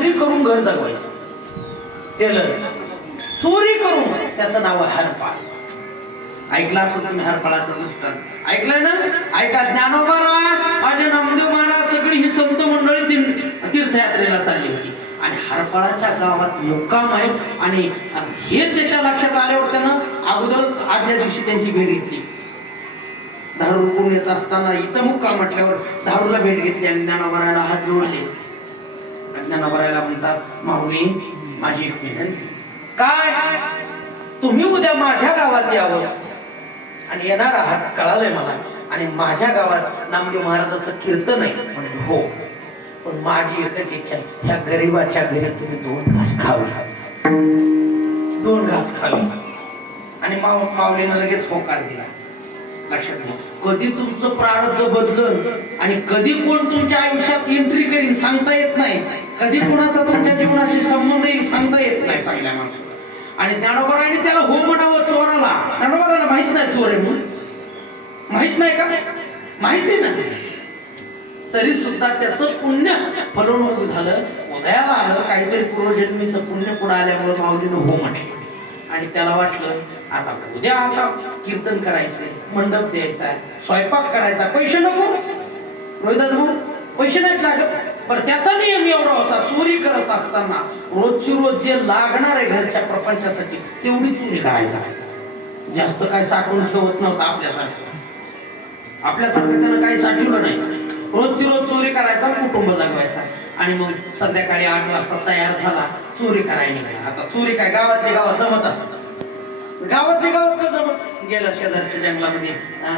चोरी करून घर जगवायचं. टेलर. चोरी करून त्याचं नाव आहे हरपाळ. ऐकलं असं तुम्ही हरपाळाचं दृष्टांत ऐकलं ना? ऐका ज्ञानोबा माझे नामदेव महाराज सगळी ही संत मंडळी तीर्थ- तीर्थयात्रेला चालली होती. आणि हरपाळाच्या गावात मुक्काम आहे आणि हे त्याच्या लक्षात आल्यावर त्यानं अगोदरच आदल्या दिवशी त्यांची भेट घेतली. दारू कोण येत असताना इथं मुक्काम म्हटल्यावर दारूला भेट घेतली आणि ज्ञानोबारायला हात जोडले. ज्ञानोबारायला म्हणतात माऊली माझी एक विनंती. काय? तुम्ही उद्या माझ्या गावात यावं. आणि येणार आहात कळालंय मला. आणि माझ्या गावात नामदेव महाराजाचं कीर्तन आहे. म्हणजे हो. पण माझी एकच इच्छा ह्या गरीबाच्या घरी तुम्ही दोन घास खावे दोन घास खावे आणि माव माऊलीनं लगेच होकार दिला. लक्षात घ्या. कधी तुमचं प्रारब्ध बदलल आणि कधी कोण तुमच्या आयुष्यात सांगता येत नाही. कधी कोणाचा तुमच्या जीवनाशी संबंध येईल सांगता येत नाही. चांगल्या माणसाला आणि ज्ञानोबराने त्याला हो म्हणावं चोराला. ज्ञानोबराला माहीत नाही चोर आहे म्हणून. माहीत नाही का? माहिती ना तरी सुद्धा त्याचं पुण्य फलवणूक झालं उदयाला आलं काहीतरी पूर्वजन्मीचं पुण्य पुढे आल्यामुळे माऊलीनं हो म्हटले आणि त्याला वाटलं आता उद्या आता कीर्तन करायचंय मंडप द्यायचा आहे स्वयंपाक करायचा पैसे नको. रोहिदास भाऊ पैसे नाहीत लागत. पण त्याचा नियम एवढा होता चोरी करत असताना रोजची रोज जे लागणार आहे घरच्या प्रपंचासाठी तेवढी चोरी करायचा जास्त काय साठवून ठेवत नव्हता आपल्यासाठी. आपल्यासारखं त्यानं काही साठवलं नाही. रोजची रोज चोरी करायचा कुटुंब जगवायचा. आणि मग संध्याकाळी आठ वाजता तयार झाला चोरी करायला आता चोरी काय गावातले गावात जमत असतात गावातले गावात का जमत गेला शेजारच्या जंगलामध्ये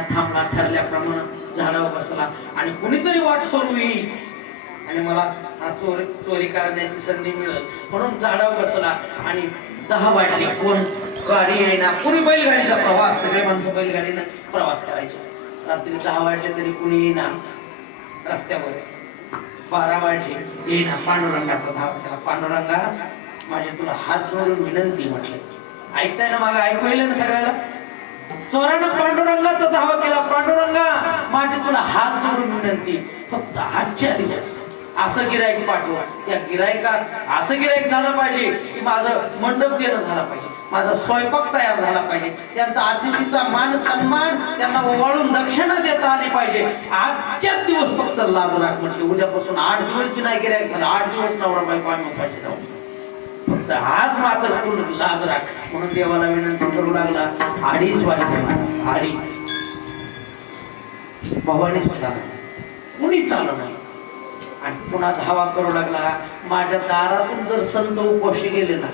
थांबला ठरल्याप्रमाणे झाडावर बसला. आणि कुणीतरी वाट सोडवी. आणि मला हा चोरी चोरी करण्याची संधी मिळेल. म्हणून झाडावर बसला आणि दहा वाटले कोण? गाडी येईना. पूर्वी बैलगाडीचा प्रवास? सगळे माणसं बैलगाडीनं प्रवास करायचे. रात्री दहा वाटले तरी कुणी येईना. रस्त्यावर. बारा वाटले येईना. पांडुरंगाचा धाव केला. पांडुरंगा माझे तुला हात जोडून विनंती म्हटले. ऐकताय ना मागं? ऐकू येईल ना सगळ्याला? चोरानं पांडुरंगाचा धावा केला. पांडुरंगा माझी तुला हात जोडून विनंती. फक्त आजच्या दिवस असं गिरायक पाठवा. त्या गिरायका असं गिरायक झालं पाहिजे की माझं मंडप देणं झालं पाहिजे. माझा स्वयंपाक तयार झाला पाहिजे. त्यांचा अतिथीचा मान सन्मान त्यांना ओवाळून दक्षिणा देता आली पाहिजे. आजच्याच दिवस फक्त लाज राख म्हटले. उद्यापासून आठ दिवस बी नाही गिरायक झालं. आठ दिवस नवरा बायको आम्ही पाहिजे जाऊ. फक्त आज मात्र पूर्ण लाज राख. म्हणून देवाला विनंती करू लागला. अडीच वाजले अडीच. भवानी सुद्धा कुणीच आलं नाही. आणि पुन्हा धावा करू लागला. माझ्या दारातून जर संत उपाशी गेले ना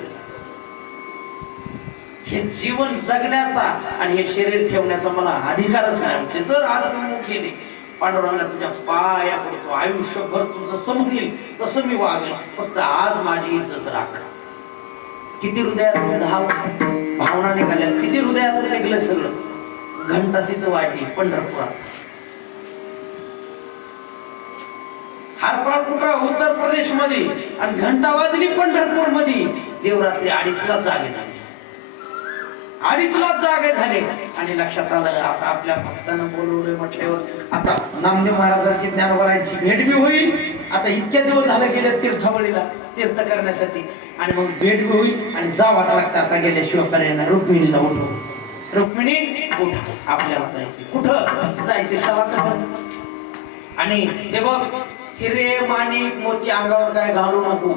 हे जीवन जगण्याचा आणि हे शरीर ठेवण्याचा मला अधिकारच नाही म्हणजे जर आज मी पांडुरंगा तुझ्या पाया पडतो आयुष्यभर तुझं समजेल तसं मी वागेल. फक्त आज माझी इज्जत राख. किती हृदयात धाव भावना निघाल्या किती हृदयात निघलं सगळं. घंटा तिथं वाटली पंढरपुरात. हारपाळ उत्तर प्रदेशमध्ये आणि घंटा वाजली पंढरपूरमध्ये देवरात्री अडीचला जागे झाले. अडीचला जागे झाले. आणि लक्षात आलं आता आपल्या भक्तानं बोलवलंय म्हटल्यावर आता नामदेव महाराजांची ज्ञानवरांची भेट बी होईल. आता इतक्या दिवस झाले गेलं तीर्थावळीला तीर्थ करण्यासाठी. आणि मग भेट बी होईल आणि जावाच लागतं आता गेल्याशिवाय पर्याय रुक्मिणीला उठव रुक्मिणी उठ. आपल्याला जायचे कुठं? जायचे चला तर. आणि हे बघ हिरे माणिक मोती अंगावर काय घालू नको.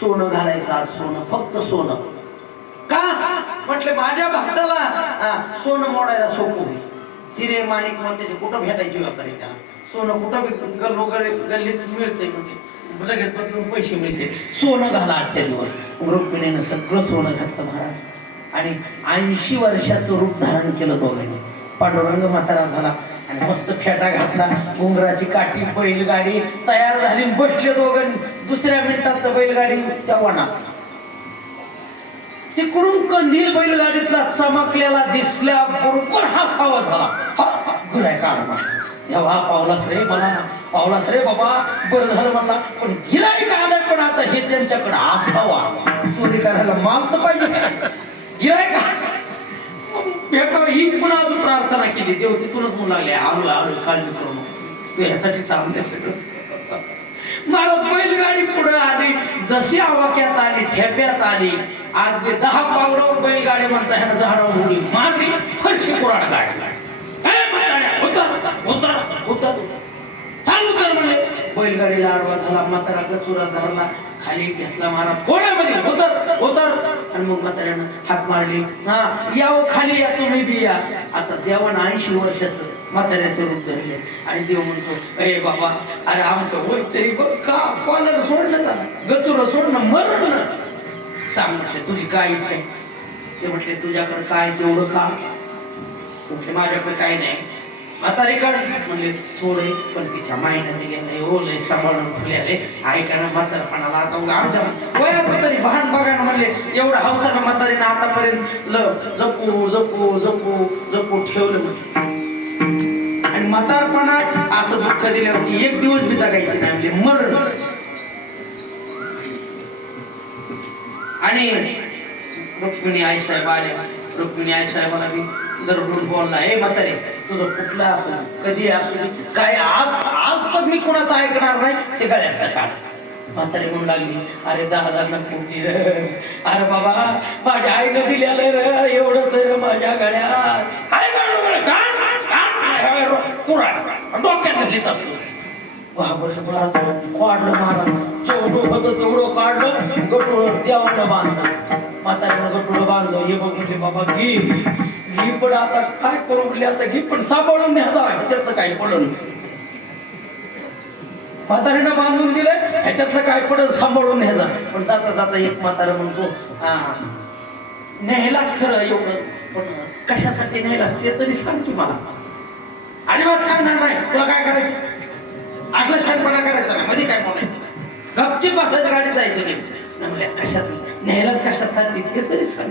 सोनं घालायचं आज सोनं फक्त सोनं. का? म्हटले माझ्या भक्ताला सोनं मोडायला सोपं होईल. हिरे माणिक मोत्याचे कुठं भेटायची व्यापारी त्याला? सोनं कुठं बी गल्लो गल्लीत मिळतंय म्हणजे. लगेच बदलून पैसे मिळते सोनं घाला आजच्या दिवस रुक्मिणीनं सगळं सोनं घातलं महाराज. आणि ऐंशी वर्षाचं रूप धारण केलं दोघांनी. पांडुरंग म्हातारा झाला. मस्त फेटा घातला. उंगराची काठी बैलगाडी तयार झाली. बसले दोघं. दुसऱ्या मिनिटात बैलगाडी त्या वनात. तिकडून कंदील बैलगाडीतला चमकलेला दिसल्या बरोबर हसावा झाला. गुराय काढ तेव्हा पावलास रे मला. पावलास रे बाबा बरं झालं म्हणला. पण गिराईक आलं पण आता हे त्यांच्याकडे असावा. चोरी करायला माल तर पाहिजे. गिराईक पेपर ही पुन्हा अजून प्रार्थना केली. देव तिथूनच म्हणू लागले आलो आलो काळजी करू नको. तू ह्यासाठी चांगले सगळं. महाराज बैलगाडी पुढे जशी आवाक्यात आली ठेप्यात आली अगदी दहा पावलावर बैलगाडी म्हणता ह्या झाडावर उडी मारली फरशी कुराड गाडी ए, उतर उतर उतर थांब उतर म्हणजे बैलगाडीला आडवा झाला म्हातारा कचुरा धरला. खाली घेतला महाराज. कोणामध्ये उतर उतर. आणि मग म्हाताऱ्यानं हात मारली. हा यावं खाली या तुम्ही बी या. आता देवान ऐंशी वर्षाचं म्हाताऱ्याचं रूप धरले आणि देव म्हणतो अरे बाबा अरे आमचं वय तरी बघ का? कॉलर सोडलं का? गतुर सोडणं मरण. सांग म्हटले तुझी काय इच्छा आहे? ते म्हटले तुझ्याकडे काय तेवढं का? म्हटले माझ्याकडे काय नाही. म्हातारीकडे म्हणले थोडे पण तिच्या मायनं दिले नाही हो लय सांभाळून फुल्याले ऐकायला म्हातारपणाला आता उगा आमच्या वयाचं तरी भान बघायला म्हणले एवढं हौसानं म्हातारीनं आतापर्यंत ल जपू जपू जपू जपू ठेवलं म्हणजे आणि म्हातारपणात असं दुःख दिल्यावरती एक दिवस बी जगायची नाही म्हणजे मर. आणि रुक्मिणी आई साहेब आले. रुक्मिणी आई साहेबाला मी दरडून बोलला हे म्हातारे तुझं कुठलं असू कधी असू काय आज आज तर मी कोणाचं ऐकणार नाही? ते गळ्याचं काढ म्हातारी म्हणून लागली अरे दादा नको की रे. अरे बाबा माझ्या आईनं दिलेलं रे एवढंच रे माझ्या गळ्यात. काय काढलं डोक्यात घेत असतो. बाबरे महाराज काढलं महाराज. जेवढं होतं तेवढं काढलं. गटोळ देवानं बांधलं. म्हाताऱ्यानं गटोळ बांधलं. हे बघितले बाबा घे घी पण आता काय करू म्हणले आता घी पण सांभाळून न्यायचा ह्याच्यातलं काय पडलं म्हातारीनं बांधून दिलं ह्याच्यातलं काय पडलं सांभाळून न्यायचा पण जाता जाता एक म्हातारा म्हणतो हा न्यायलाच खरं एवढं पण कशासाठी न्यायलाच? ते तरी सांग की मला. अजिबात सांगणार नाही? तुला काय करायचं? असला शांतपणा करायचा नाही. मध्ये काय बोलायचं? गपची बसायची गाडी जायची नाही. म्हणल्या कशात? न्यायलाच कशासाठी? ते तरी सांग.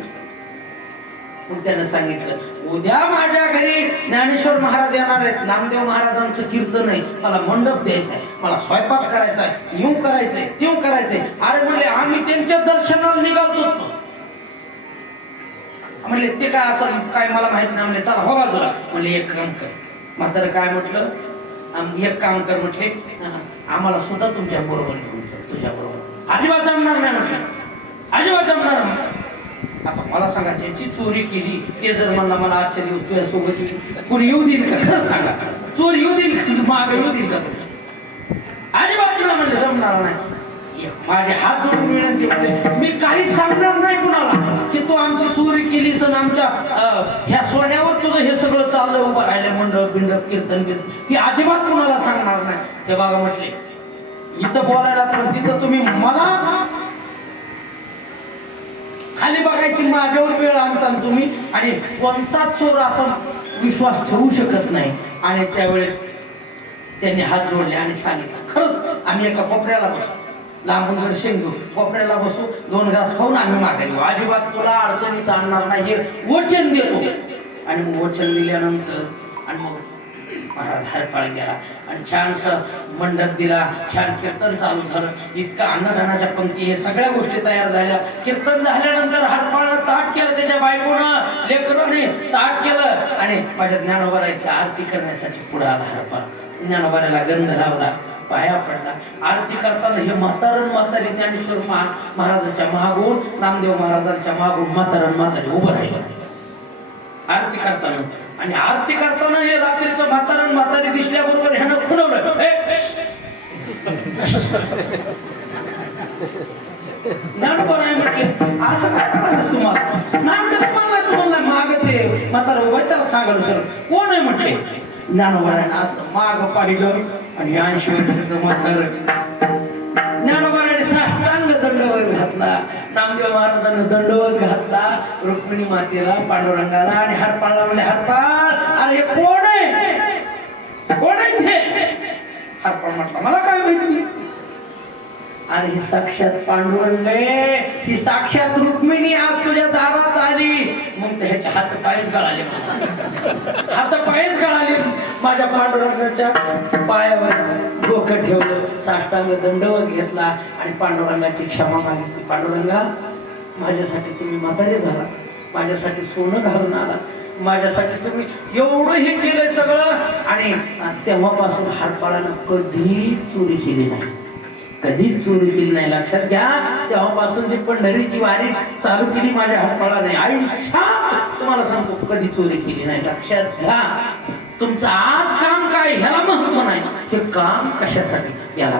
मग त्यानं सांगितलं उद्या माझ्या घरी ज्ञानेश्वर महाराज येणार आहेत. नामदेव महाराजांचं कीर्तन आहे. मला मंडप द्यायचा आहे. मला स्वयंपाक करायचा आहे. येऊ करायचंय तेव करायचंय अरे म्हणले आम्ही त्यांच्या दर्शनाला निघालतो. म्हणले ते काय असं काय मला माहीत नाही. म्हणले चला हो बाजूला. म्हणले एक काम कर. म्हातारं काय म्हटलं? एक काम कर म्हटले. आम्हाला सुद्धा तुमच्या बरोबर घेऊन चल तुझ्या बरोबर. अजिबात जमणार नाही म्हटलं. अजिबात जमणार आता मला सांगा ज्याची चोरी केली ते जर म्हणला मला आजच्या दिवस तुझ्या सोबत कोणी येऊ देईल का? खरंच सांगा. चोर येऊ देईल का? माग येऊ देईल का? अजिबात तुला म्हणलं जमणार नाही. माझे हात जोडून विनंती म्हणजे मी काही सांगणार नाही कुणाला की तू आमची चोरी केली सण आमच्या अं, ह्या सोन्यावर तुझं हे सगळं चाललं उभं राहिलं मंडप बिंडप कीर्तन कीर्तन. ही अजिबात कुणाला सांगणार नाही. ते बाबा म्हटले इथं बोलायला पण तिथं तुम्ही मला खाली बघायची माझ्यावर वेळ आणता तुम्ही. आणि कोणताच चोर असा विश्वास ठेवू शकत नाही. आणि त्यावेळेस त्यांनी हात जोडले आणि सांगितलं खरंच आम्ही एका कोपऱ्याला बसू. लांबून घर शेंगू कोपऱ्याला बसू दोन घास खाऊन आम्ही मागायला अजिबात तुला अडचणीत आणणार नाही. हे वचन देतो. आणि वचन दिल्यानंतर आणि मग महाराज हरपाळ गेला. आणि छानसं मंडप दिला. छान कीर्तन चालू झालं. इतकं अन्नदानाच्या पंक्ती हे सगळ्या गोष्टी तयार झाल्या. कीर्तन झाल्यानंतर हरपाळनं ताट केलं त्याच्या बायकोनं. लेकराने ताट केलं. आणि माझ्या ज्ञानोबरायची आरती करण्यासाठी पुढे आला हरपाळ ज्ञानोबाराला गंध लावला. पाया पडला. आरती करताना हे म्हातारण म्हातारी ज्ञानेश्वर महाराजांच्या महागून नामदेव महाराजांच्या महागून म्हातारण म्हातारी उभं राहिलं. आरती करताना आणि आरती करताना हे रात्रीचं म्हातारण म्हातारी दिसल्याबरोबर ह्यानं खुणवलं. नाटपण आहे म्हटले. असं काय करायचं तुम्हाला नाटक तुम्हाला तुम्हाला माग ते म्हातारा उभा त्याला सर कोण आहे म्हटले? ज्ञानोबारायनं असं माग पाहिलं आणि ऐंशी वर्षाचं म्हातारं. घातला. नामदेव महाराजांनी दंडवत घातला. रुक्मिणी मातेला पांडुरंगाला आणि हातपाळला म्हणले हातपाळ अरे कोण आहे? कोण आहे ते हातपाळ म्हटला मला काय माहिती? अरे ही साक्षात पांडुरंग ही साक्षात रुक्मिणी आज तुझ्या दारात आली. मग ते ह्याचे हात पायच गळाले. हात पायच गळाले. माझ्या पांडुरंगाच्या पायावर डोकं ठेवलं. साष्टांग दंडवत घेतला आणि पांडुरंगाची क्षमा मागितली. पांडुरंगा माझ्यासाठी तुम्ही म्हातारे झाला. माझ्यासाठी सोनं घालून आला. माझ्यासाठी तुम्ही एवढं हे केलंय सगळं. आणि तेव्हापासून हातपाळानं कधी चोरी केली नाही. कधीच चोरी केली नाही. लक्षात घ्या तेव्हापासून जी पंढरीची वारी चालू केली माझ्या हातपाळा नाही. आयुष्यात तुम्हाला सांगतो कधी चोरी केली नाही. लक्षात घ्या तुमचं आज काम काय ह्याला महत्त्व नाही. हे काम कशासाठी? याला